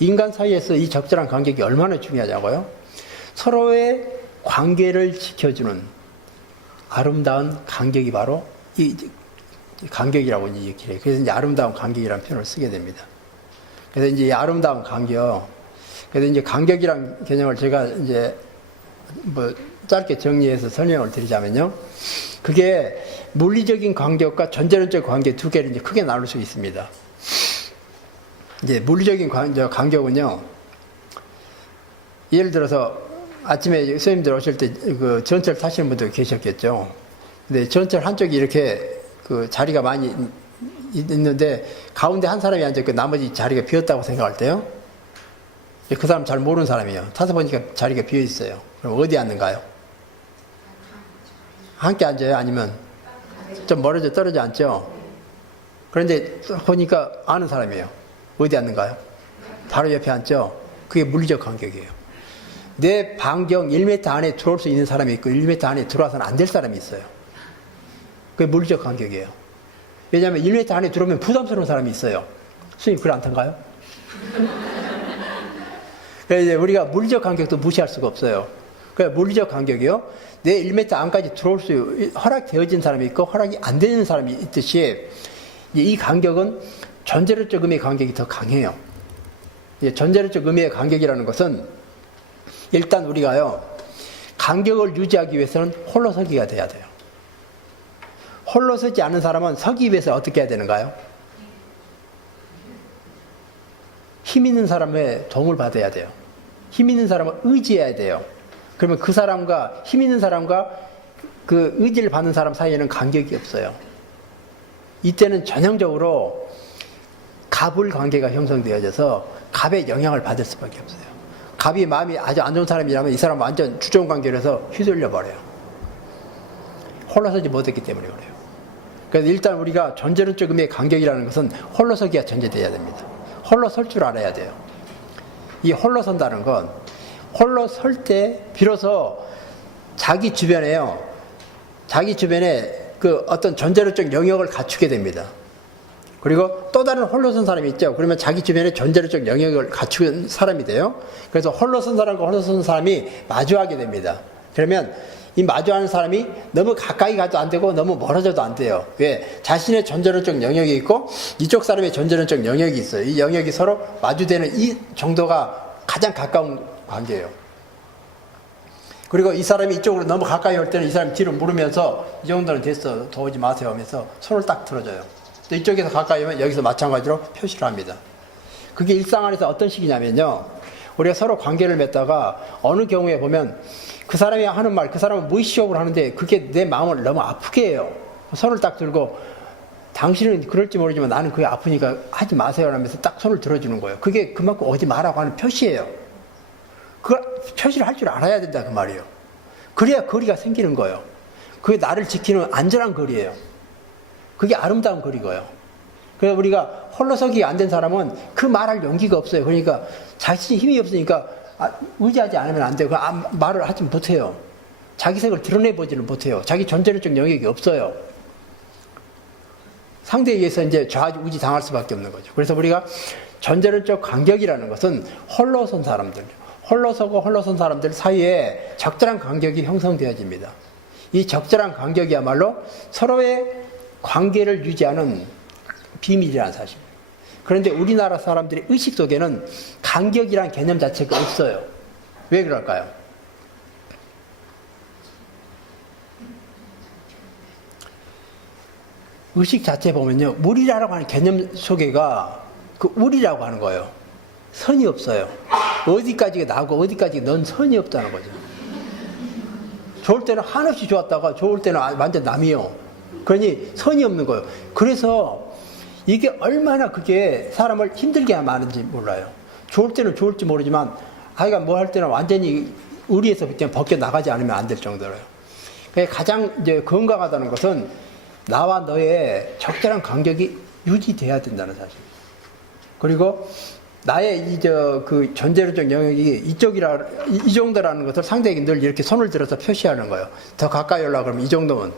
인간 사이에서 이 적절한 간격이 얼마나 중요하냐고요? 서로의 관계를 지켜주는 아름다운 간격이 바로 이 간격이라고 얘기해요. 그래서 이제 아름다운 간격이라는 표현을 쓰게 됩니다. 그래서 이제 이 아름다운 간격, 그래서 이제 간격이란 개념을 제가 이제 뭐 짧게 정리해서 설명을 드리자면요. 그게 물리적인 간격과 전자론적 간격 두 개를 이제 크게 나눌 수 있습니다. 이제 물리적인 간격은요. 예를 들어서 아침에 선생님들 오실 때 그 전철 타시는 분들 계셨겠죠. 근데 전철 한쪽이 이렇게 그 자리가 많이 있는데 가운데 한 사람이 앉아있고 나머지 자리가 비었다고 생각할 때요. 그 사람 잘 모르는 사람이에요. 타서 보니까 자리가 비어 있어요. 그럼 어디 앉는가요? 함께 앉아요? 아니면 좀 떨어져 앉죠? 그런데 보니까 아는 사람이에요. 어디 앉는가요? 바로 옆에 앉죠? 그게 물리적 간격이에요. 내 반경 1m 안에 들어올 수 있는 사람이 있고 1m 안에 들어와서는 안 될 사람이 있어요. 그게 물리적 간격이에요. 왜냐하면 1m 안에 들어오면 부담스러운 사람이 있어요. 선생님 그래 안 탄가요? 그래서 이제 우리가 물리적 간격도 무시할 수가 없어요. 그러니까 물리적 간격이요. 내 1m 안까지 들어올 수 허락되어진 사람이 있고 허락이 안 되는 사람이 있듯이 이 간격은 전제론적 의미의 간격이 더 강해요. 전제론적 의미의 간격이라는 것은 일단 우리가요. 간격을 유지하기 위해서는 홀로 서기가 돼야 돼요. 홀로 서지 않은 사람은 서기 위해서 어떻게 해야 되는가요? 힘 있는 사람의 도움을 받아야 돼요. 힘 있는 사람을 의지해야 돼요. 그러면 그 사람과 힘 있는 사람과 그 의지를 받는 사람 사이에는 간격이 없어요. 이때는 전형적으로 갑을 관계가 형성되어져서 갑의 영향을 받을 수밖에 없어요. 갑이 마음이 아주 안 좋은 사람이라면 이 사람 완전 주종 관계로 해서 휘둘려 버려요. 홀로 서지 못했기 때문에 그래요. 그래서 일단 우리가 전제론적 의미의 간격이라는 것은 홀로 서기가 전제되어야 됩니다. 홀로 설 줄 알아야 돼요. 이 홀로 선다는 건 홀로 설 때 비로소 자기 주변에 그 어떤 전제론적 영역을 갖추게 됩니다. 그리고 또 다른 홀로 선 사람이 있죠. 그러면 자기 주변에 전제론적 영역을 갖춘 사람이 돼요. 그래서 홀로 선 사람과 홀로 선 사람이 마주하게 됩니다. 그러면 이 마주하는 사람이 너무 가까이 가도 안 되고 너무 멀어져도 안 돼요. 왜? 자신의 전제론적 영역이 있고 이쪽 사람의 전제론적 영역이 있어요. 이 영역이 서로 마주되는 이 정도가 가장 가까운 관계예요. 그리고 이 사람이 이쪽으로 너무 가까이 올 때는 이 사람이 뒤로 물으면서 이 정도는 됐어. 더 오지 마세요 하면서 손을 딱 들어줘요. 이쪽에서 가까이 오면 여기서 마찬가지로 표시를 합니다. 그게 일상 안에서 어떤 식이냐면요. 우리가 서로 관계를 맺다가 어느 경우에 보면 그 사람이 하는 말, 그 사람은 무의식적으로 하는데 그게 내 마음을 너무 아프게 해요. 손을 딱 들고 당신은 그럴지 모르지만 나는 그게 아프니까 하지 마세요 하면서 딱 손을 들어주는 거예요. 그게 그만큼 오지 마라고 하는 표시예요. 그걸 표시를 할 줄 알아야 된다 그 말이에요. 그래야 거리가 생기는 거예요. 그게 나를 지키는 안전한 거리예요. 그게 아름다운 거리고요. 그래서 우리가 홀로서기 안 된 사람은 그 말할 용기가 없어요. 그러니까 자신이 힘이 없으니까 의지하지 않으면 안 돼요. 말을 하지 못해요. 자기색을 드러내보지는 못해요. 자기 전제론적 영역이 없어요. 상대에 의해서 이제 좌우지 당할 수밖에 없는 거죠. 그래서 우리가 전제론적 간격이라는 것은 홀로 선 사람들, 홀로 서고 홀로 선 사람들 사이에 적절한 간격이 형성되어집니다. 이 적절한 간격이야말로 서로의 관계를 유지하는 비밀이라는 사실입니다. 그런데 우리나라 사람들의 의식 속에는 간격이란 개념 자체가 없어요. 왜 그럴까요? 의식 자체 보면요. 물이라고 하는 개념 속에가 그 우리라고 하는 거예요. 선이 없어요. 어디까지가 나고 어디까지가 넌 선이 없다는 거죠. 좋을 때는 한없이 좋았다가 좋을 때는 완전 남이요. 그러니 선이 없는 거예요. 그래서 이게 얼마나 그게 사람을 힘들게 하는지 몰라요. 좋을 때는 좋을지 모르지만 아이가 뭐 할 때는 완전히 의리에서 벗겨 나가지 않으면 안 될 정도로요. 가장 이제 건강하다는 것은 나와 너의 적절한 간격이 유지돼야 된다는 사실. 그리고 나의 그 존재론적 영역이 이 정도라는 것을 상대에게 늘 이렇게 손을 들어서 표시하는 거예요. 더 가까이 오려고 그러면 이 정도면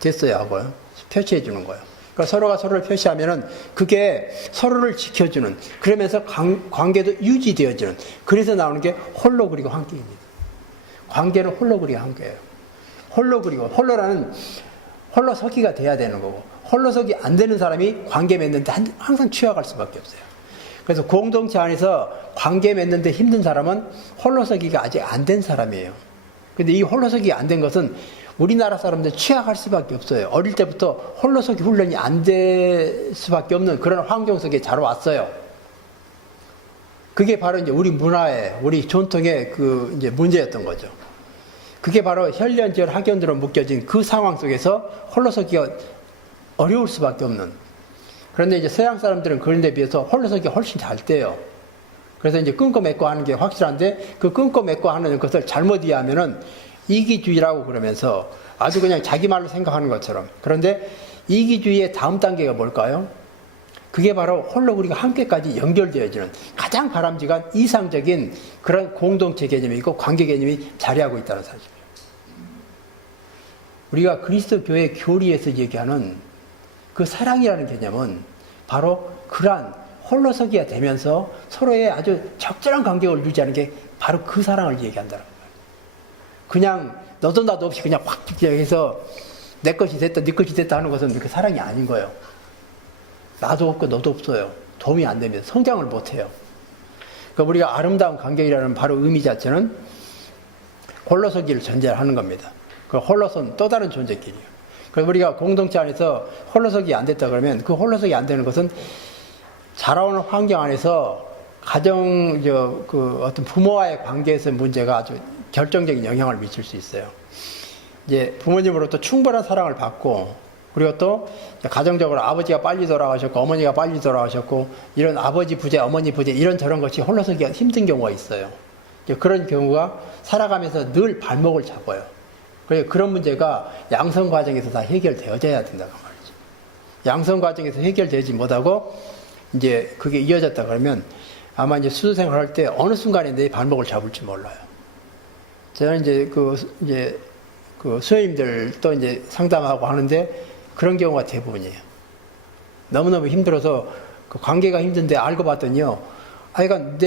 됐어야 하고요. 표시해 주는 거예요. 그러니까 서로가 서로를 표시하면은 그게 서로를 지켜주는, 그러면서 관계도 유지되어지는, 그래서 나오는 게 홀로 그리고 함께입니다. 관계는 홀로 그리고 함께예요. 홀로 그리고, 홀로서기가 돼야 되는 거고, 홀로서기 안 되는 사람이 관계 맺는데 항상 취약할 수밖에 없어요. 그래서 공동체 안에서 관계 맺는데 힘든 사람은 홀로서기가 아직 안 된 사람이에요. 근데 이 홀로서기가 안 된 것은 우리나라 사람들 취약할 수밖에 없어요. 어릴 때부터 홀로서기 훈련이 안 될 수밖에 없는 그런 환경 속에 자라왔어요. 그게 바로 이제 우리 문화의, 우리 전통의 그 이제 문제였던 거죠. 그게 바로 혈연지열 학연으로 묶여진 그 상황 속에서 홀로서기가 어려울 수밖에 없는. 그런데 이제 서양 사람들은 그런 데 비해서 홀로서기가 훨씬 잘 돼요. 그래서 이제 끊고 맺고 하는 게 확실한데, 그 끊고 맺고 하는 것을 잘못 이해하면은 이기주의라고 그러면서 아주 그냥 자기 말로 생각하는 것처럼. 그런데 이기주의의 다음 단계가 뭘까요? 그게 바로 홀로 우리가 함께까지 연결되어지는 가장 바람직한 이상적인 그런 공동체 개념이고 관계 개념이 자리하고 있다는 사실이에요. 우리가 그리스도 교회 교리에서 얘기하는 그 사랑이라는 개념은 바로 그러한 홀로서기가 되면서 서로의 아주 적절한 간격을 유지하는 게 바로 그 사랑을 얘기한다는 거예요. 그냥 너도 나도 없이 그냥 확 해서 내 것이 됐다 네 것이 됐다 하는 것은 그 사랑이 아닌 거예요. 나도 없고 너도 없어요. 도움이 안 됩니다. 성장을 못 해요. 그러니까 우리가 아름다운 관계이라는 바로 의미 자체는 홀로서기를 전제하는 겁니다. 그 홀로서는 또 다른 존재끼리예요. 그래서 우리가 공동체 안에서 홀로서기 안 됐다 그러면 그 홀로서기 안 되는 것은 자라오는 환경 안에서 어떤 부모와의 관계에서의 문제가 아주 결정적인 영향을 미칠 수 있어요. 이제 부모님으로부터 충분한 사랑을 받고, 그리고 또 가정적으로 아버지가 빨리 돌아가셨고 어머니가 빨리 돌아가셨고 이런 아버지 부재, 어머니 부재 이런 저런 것이 홀로서기가 힘든 경우가 있어요. 그런 경우가 살아가면서 늘 발목을 잡아요. 그래서 그런 문제가 양성 과정에서 다 해결되어져야 된다고 말이죠. 양성 과정에서 해결되지 못하고 이제 그게 이어졌다 그러면 아마 이제 수도 생활할 때 어느 순간에 내 발목을 잡을지 몰라요. 저는 이제 그 수요님들도 이제 상담하고 하는데 그런 경우가 대부분이에요. 너무너무 힘들어서 그 관계가 힘든데 알고 봤더니요. 하여간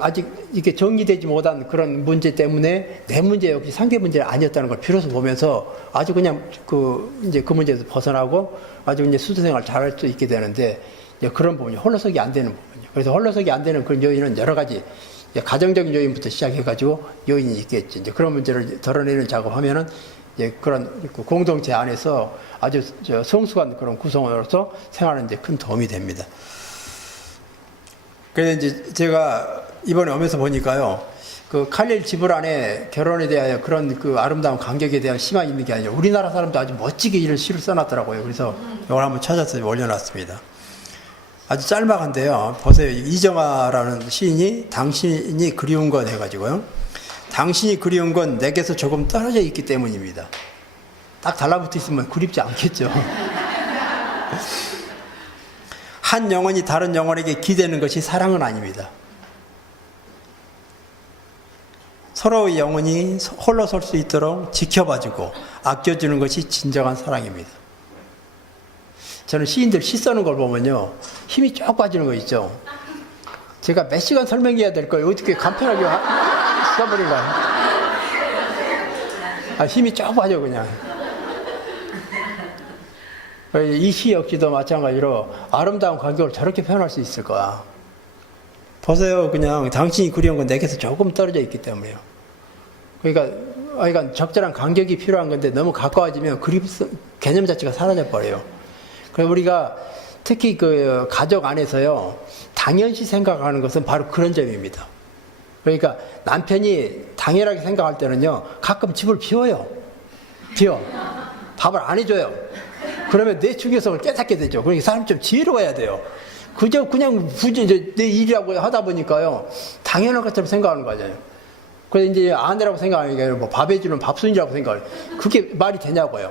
아직 이게 정리되지 못한 그런 문제 때문에 내 문제 역시 상대 문제가 아니었다는 걸 비로소 보면서 아주 그냥 그 문제에서 벗어나고 아주 이제 수도 생활 잘할 수 있게 되는데 이제 그런 부분이 홀로서기 안 되는 부분이에요. 그래서 홀로서기 안 되는 그런 요인은 여러 가지 가정적인 요인부터 시작해가지고 요인이 있겠지. 이제 그런 문제를 덜어내는 작업하면은 이제 그런 공동체 안에서 아주 성숙한 그런 구성원으로서 생활하는 데 큰 도움이 됩니다. 그래서 이제 제가 이번에 오면서 보니까요, 그 칼릴 지브란의 결혼에 대하여 그런 그 아름다운 간격에 대한 시만 있는 게 아니라 우리나라 사람도 아주 멋지게 이런 시를 써놨더라고요. 그래서 이걸 한번 찾아서 올려놨습니다. 아주 짤막한데요. 보세요. 이정아라는 시인이 당신이 그리운 건 해가지고요. 당신이 그리운 건 내게서 조금 떨어져 있기 때문입니다. 딱 달라붙어 있으면 그립지 않겠죠. 한 영혼이 다른 영혼에게 기대는 것이 사랑은 아닙니다. 서로의 영혼이 홀로 설 수 있도록 지켜봐주고 아껴주는 것이 진정한 사랑입니다. 저는 시인들 시 써는 걸 보면요, 힘이 쭉 빠지는 거 있죠. 제가 몇 시간 설명해야 될 걸 어떻게 간편하게 써버린가. 힘이 쭉 빠져 그냥. 이 시 역시도 마찬가지로 아름다운 관계를 저렇게 표현할 수 있을 거야. 보세요. 그냥 당신이 그리운 건 내게서 조금 떨어져 있기 때문에요. 그러니까 적절한 간격이 필요한 건데 너무 가까워지면 개념 자체가 사라져 버려요. 그래서 우리가 특히 그 가족 안에서요, 당연시 생각하는 것은 바로 그런 점입니다. 그러니까 남편이 당연하게 생각할 때는요, 가끔 집을 비워요. 밥을 안 해줘요. 그러면 내 중요성을 깨닫게 되죠. 그러니까 사람이 좀 지혜로워야 돼요. 그냥 굳이 내 일이라고 하다 보니까요, 당연한 것처럼 생각하는 거잖아요. 그래서 이제 아내라고 생각하니까 뭐 밥 해주는 밥순이라고 생각해요. 그게 말이 되냐고요.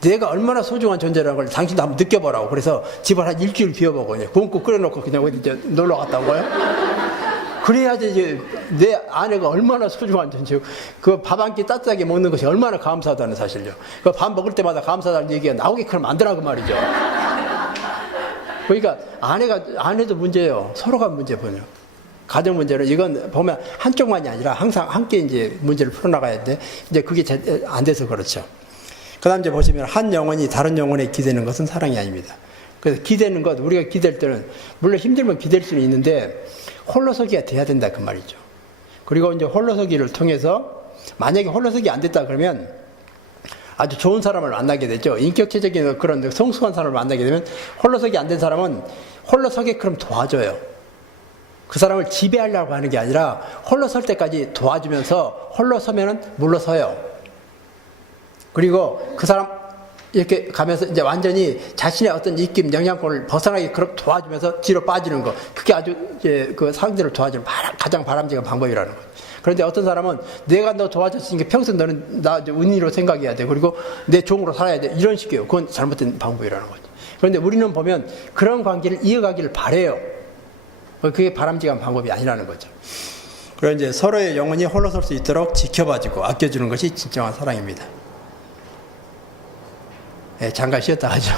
내가 얼마나 소중한 존재라는 걸 당신도 한번 느껴보라고. 그래서 집을 한 일주일 비워보고 그냥 굶고 끓여놓고 그냥 어디 이제 놀러 갔다 온 거예요. 그래야지 이제 내 아내가 얼마나 소중한 존재고 그 밥 한 끼 따뜻하게 먹는 것이 얼마나 감사하다는 사실요. 그 밥 먹을 때마다 감사하다는 얘기가 나오게 그러면 안 되나 그 말이죠. 그러니까 아내도 문제예요. 서로가 문제군요. 가정 문제는 이건 보면 한쪽만이 아니라 항상 함께 이제 문제를 풀어나가야 돼. 이제 그게 안 돼서 그렇죠. 그 다음 이제 보시면 한 영혼이 다른 영혼에 기대는 것은 사랑이 아닙니다. 그래서 기대는 것, 우리가 기댈 때는, 물론 힘들면 기댈 수는 있는데, 홀로서기가 돼야 된다, 그 말이죠. 그리고 이제 홀로서기를 통해서, 만약에 홀로서기 안 됐다 그러면, 아주 좋은 사람을 만나게 되죠. 인격체적인 그런 성숙한 사람을 만나게 되면, 홀로서기 안 된 사람은 홀로서게끔 도와줘요. 그 사람을 지배하려고 하는 게 아니라, 홀로 설 때까지 도와주면서, 홀로 서면은 물러서요. 그리고 그 사람 이렇게 가면서 이제 완전히 자신의 어떤 입김, 영향권을 벗어나게 그렇게 도와주면서 뒤로 빠지는 거. 그게 아주 이제 그 상대를 도와주는 가장 바람직한 방법이라는 거죠. 그런데 어떤 사람은 내가 너 도와줬으니까 평생 너는 나 은인으로 생각해야 돼. 그리고 내 종으로 살아야 돼. 이런 식이에요. 그건 잘못된 방법이라는 거죠. 그런데 우리는 보면 그런 관계를 이어가기를 바래요. 그게 바람직한 방법이 아니라는 거죠. 그리고 이제 서로의 영혼이 홀로 설 수 있도록 지켜봐주고 아껴주는 것이 진정한 사랑입니다. 네, 잠깐 쉬었다 하죠.